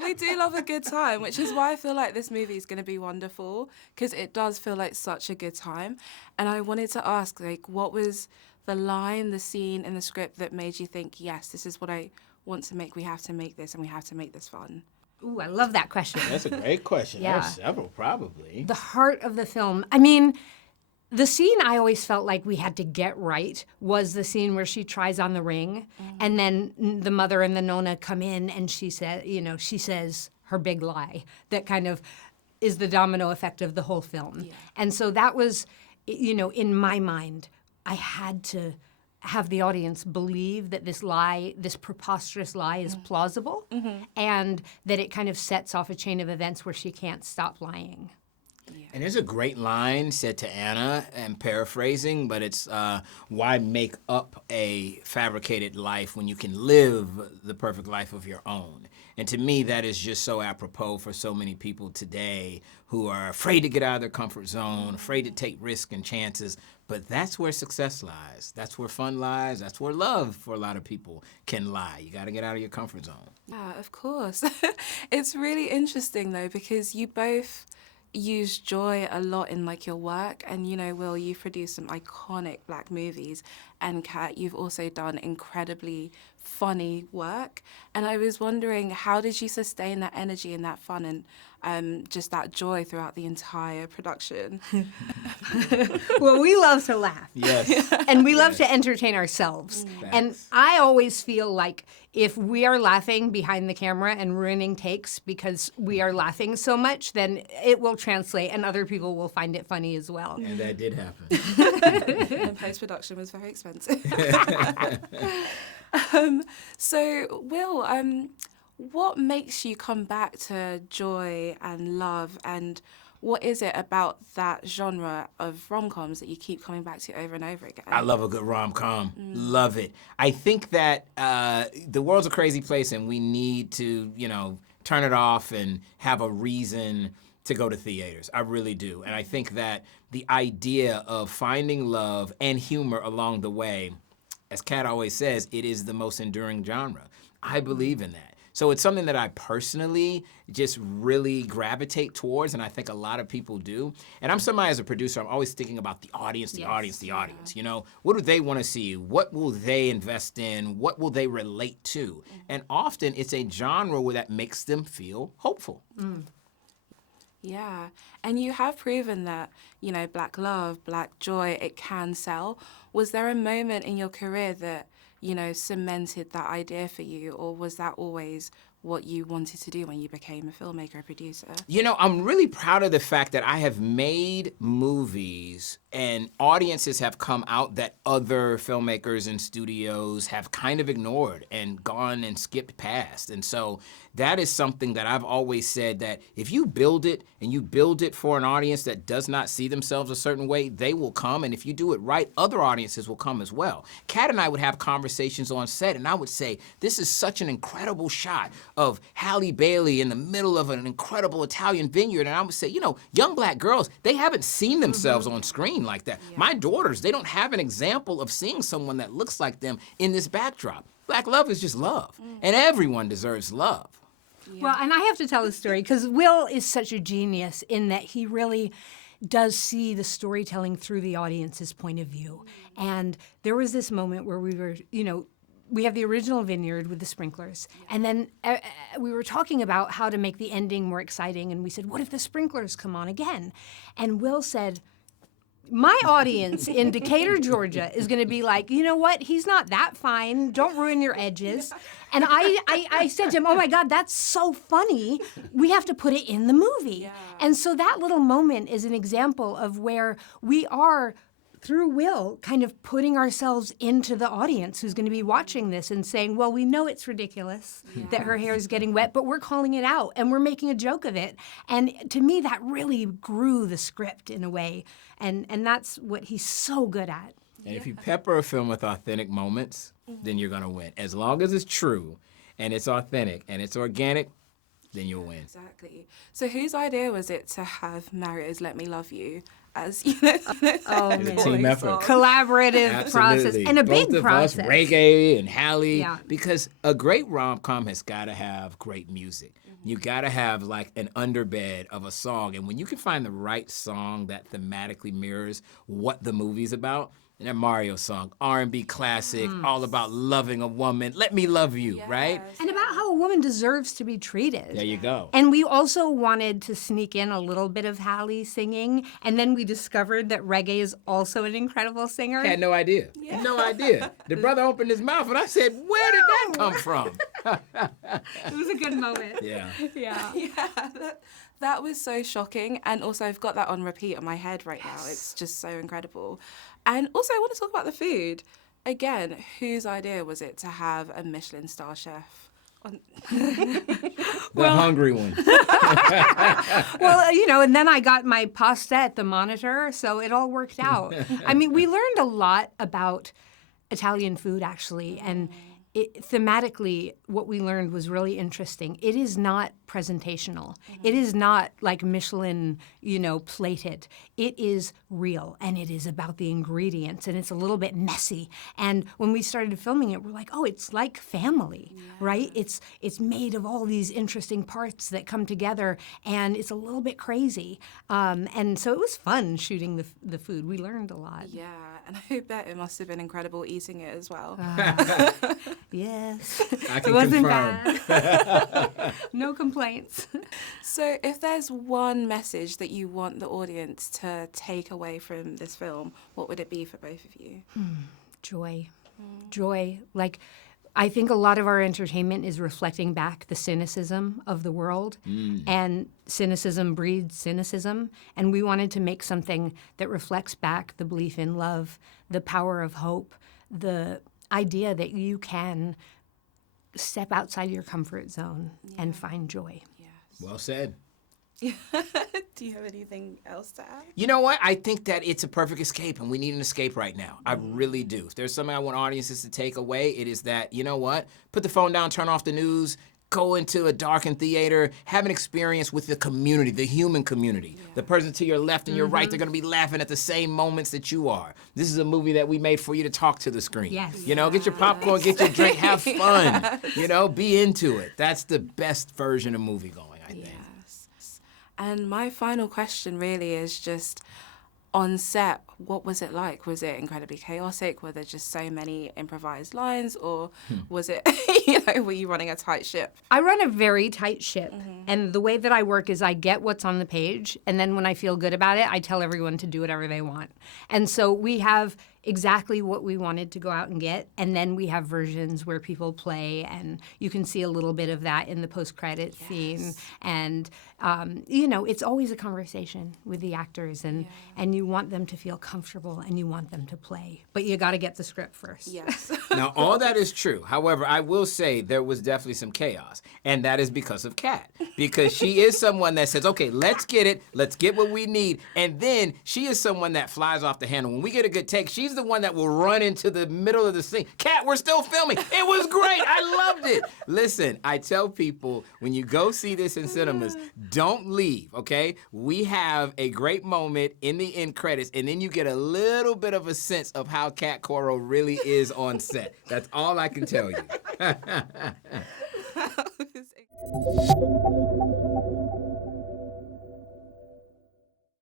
We do love a good time, which is why I feel like this movie is going to be wonderful, because it does feel like such a good time. And I wanted to ask, like, what was the line, the scene in the script that made you think, yes, this is what I want to make. We have to make this, and we have to make this fun. Ooh, I love that question. That's a great question. Yeah. There's several, probably. The heart of the film. I mean, the scene I always felt like we had to get right was the scene where she tries on the ring, and then the mother and the Nona come in, and she says her big lie that kind of is the domino effect of the whole film. Yeah. And so that was, in my mind, I had to have the audience believe that this lie, this preposterous lie, is plausible, and that it kind of sets off a chain of events where she can't stop lying. Yeah. And there's a great line said to Anna, and paraphrasing, but it's, why make up a fabricated life when you can live the perfect life of your own? And to me, that is just so apropos for so many people today who are afraid to get out of their comfort zone, afraid to take risks and chances. But that's where success lies. That's where fun lies. That's where love, for a lot of people, can lie. You got to get out of your comfort zone. Yeah, of course. It's really interesting, though, because you both use joy a lot in like your work, and Will, you've produced some iconic Black movies, and Kat, you've also done incredibly funny work, and I was wondering, how did you sustain that energy and that fun and just that joy throughout the entire production? Well, we love to laugh. Yes. And we love to entertain ourselves. And I always feel like if we are laughing behind the camera and ruining takes because we are laughing so much, then it will translate and other people will find it funny as well. And that did happen. And post-production was very expensive. So, Will, what makes you come back to joy and love, and what is it about that genre of rom-coms that you keep coming back to over and over again? I love a good rom-com. Love it. I think that the world's a crazy place, and we need to, turn it off and have a reason to go to theaters. I really do. And I think that the idea of finding love and humor along the way, as Kat always says, it is the most enduring genre. I believe in that. So it's something that I personally just really gravitate towards, and I think a lot of people do. And I'm somebody, as a producer, I'm always thinking about the audience, the audience. What do they want to see? What will they invest in? What will they relate to? And often it's a genre where that makes them feel hopeful. Yeah, and you have proven that, Black love, Black joy, it can sell. Was there a moment in your career that, cemented that idea for you, or was that always what you wanted to do when you became a filmmaker, a producer? I'm really proud of the fact that I have made movies and audiences have come out that other filmmakers and studios have kind of ignored and gone and skipped past. And so that is something that I've always said, that if you build it and you build it for an audience that does not see themselves a certain way, they will come. And if you do it right, other audiences will come as well. Kat and I would have conversations on set, and I would say, this is such an incredible shot of Halle Bailey in the middle of an incredible Italian vineyard. And I would say, young Black girls, they haven't seen themselves on screen like that. Yeah. My daughters, they don't have an example of seeing someone that looks like them in this backdrop. Black love is just love, and everyone deserves love. Yeah. Well, and I have to tell a story, because Will is such a genius in that he really does see the storytelling through the audience's point of view. And there was this moment where we were, we have the original vineyard with the sprinklers, and then we were talking about how to make the ending more exciting, and we said, what if the sprinklers come on again? And Will said, my audience in Decatur, Georgia is going to be like, you know what? He's not that fine. Don't ruin your edges. And I said to him, oh my God, that's so funny. We have to put it in the movie. Yeah. And so that little moment is an example of where we are, through Will, kind of putting ourselves into the audience who's going to be watching this and saying, well, we know it's ridiculous that her hair is getting wet, but we're calling it out and we're making a joke of it. And to me, that really grew the script in a way. And that's what he's so good at. And if you pepper a film with authentic moments, then you're going to win. As long as it's true and it's authentic and it's organic, then you'll win. Exactly. So whose idea was it to have Mario's Let Me Love You as you know. Oh, It's a man. team effort. Collaborative process and a Both big of process. us, Reggae and Hallie, Yeah. because a great rom-com has got to have great music. You got to have like an underbed of a song, and when you can find the right song that thematically mirrors what the movie's about, and that Mario song, R&B classic, all about loving a woman, let me love you, right? And about how a woman deserves to be treated. There you go. And we also wanted to sneak in a little bit of Hallie singing, and then we discovered that Reggae is also an incredible singer. Had no idea. No idea. The brother opened his mouth, and I said, where did that come from? It was a good moment. Yeah. Yeah. Yeah, that was so shocking. And also, I've got that on repeat in my head right now. It's just so incredible. And also, I want to talk about the food. Again, whose idea was it to have a Michelin star chef? The hungry one. Well, and then I got my pasta at the Monitor, so it all worked out. I mean, we learned a lot about Italian food, actually, and thematically, what we learned was really interesting. It is not presentational. It is not like Michelin, plated. It is real, and it is about the ingredients, and it's a little bit messy. And when we started filming it, we're like, oh, it's like family, right? It's made of all these interesting parts that come together, and it's a little bit crazy. And so it was fun shooting the food. We learned a lot. Yeah, and I bet it must have been incredible eating it as well. Yes. I can It wasn't confirm. bad. No complaints. So if there's one message that you want the audience to take away from this film, what would it be for both of you? Joy. Joy. Like, I think a lot of our entertainment is reflecting back the cynicism of the world, and cynicism breeds cynicism, and we wanted to make something that reflects back the belief in love, the power of hope, the idea that you can step outside your comfort zone and find joy. Well said. Do you have anything else to add? You know what? I think that it's a perfect escape, and we need an escape right now. I really do. If there's something I want audiences to take away, it is that, you know what? Put the phone down, turn off the news, go into a darkened theater, have an experience with the community, the human community. The person to your left and your right, they're going to be laughing at the same moments that you are. This is a movie that we made for you to talk to the screen. Yes. Get your popcorn, get your drink, have fun. Be into it. That's the best version of movie going, I think. Yes. And my final question really is just, on set, what was it like? Was it incredibly chaotic? Were there just so many improvised lines, or was it, were you running a tight ship? I run a very tight ship, and the way that I work is I get what's on the page, and then when I feel good about it, I tell everyone to do whatever they want. And so we have exactly what we wanted to go out and get, and then we have versions where people play, and you can see a little bit of that in the post-credit scene. And it's always a conversation with the actors, and you want them to feel comfortable, and you want them to play, but you got to get the script first. Yes. Now, all that is true. However, I will say there was definitely some chaos, and that is because of Kat, because she is someone that says, okay, let's get it, let's get what we need, and then she is someone that flies off the handle. When we get a good take, she's the one that will run into the middle of the scene. Kat, we're still filming. It was great. I loved it. Listen, I tell people, when you go see this in cinemas, don't leave, okay? We have a great moment in the end credits, and then you get a little bit of a sense of how Kat Coiro really is on set. That's all I can tell you. That was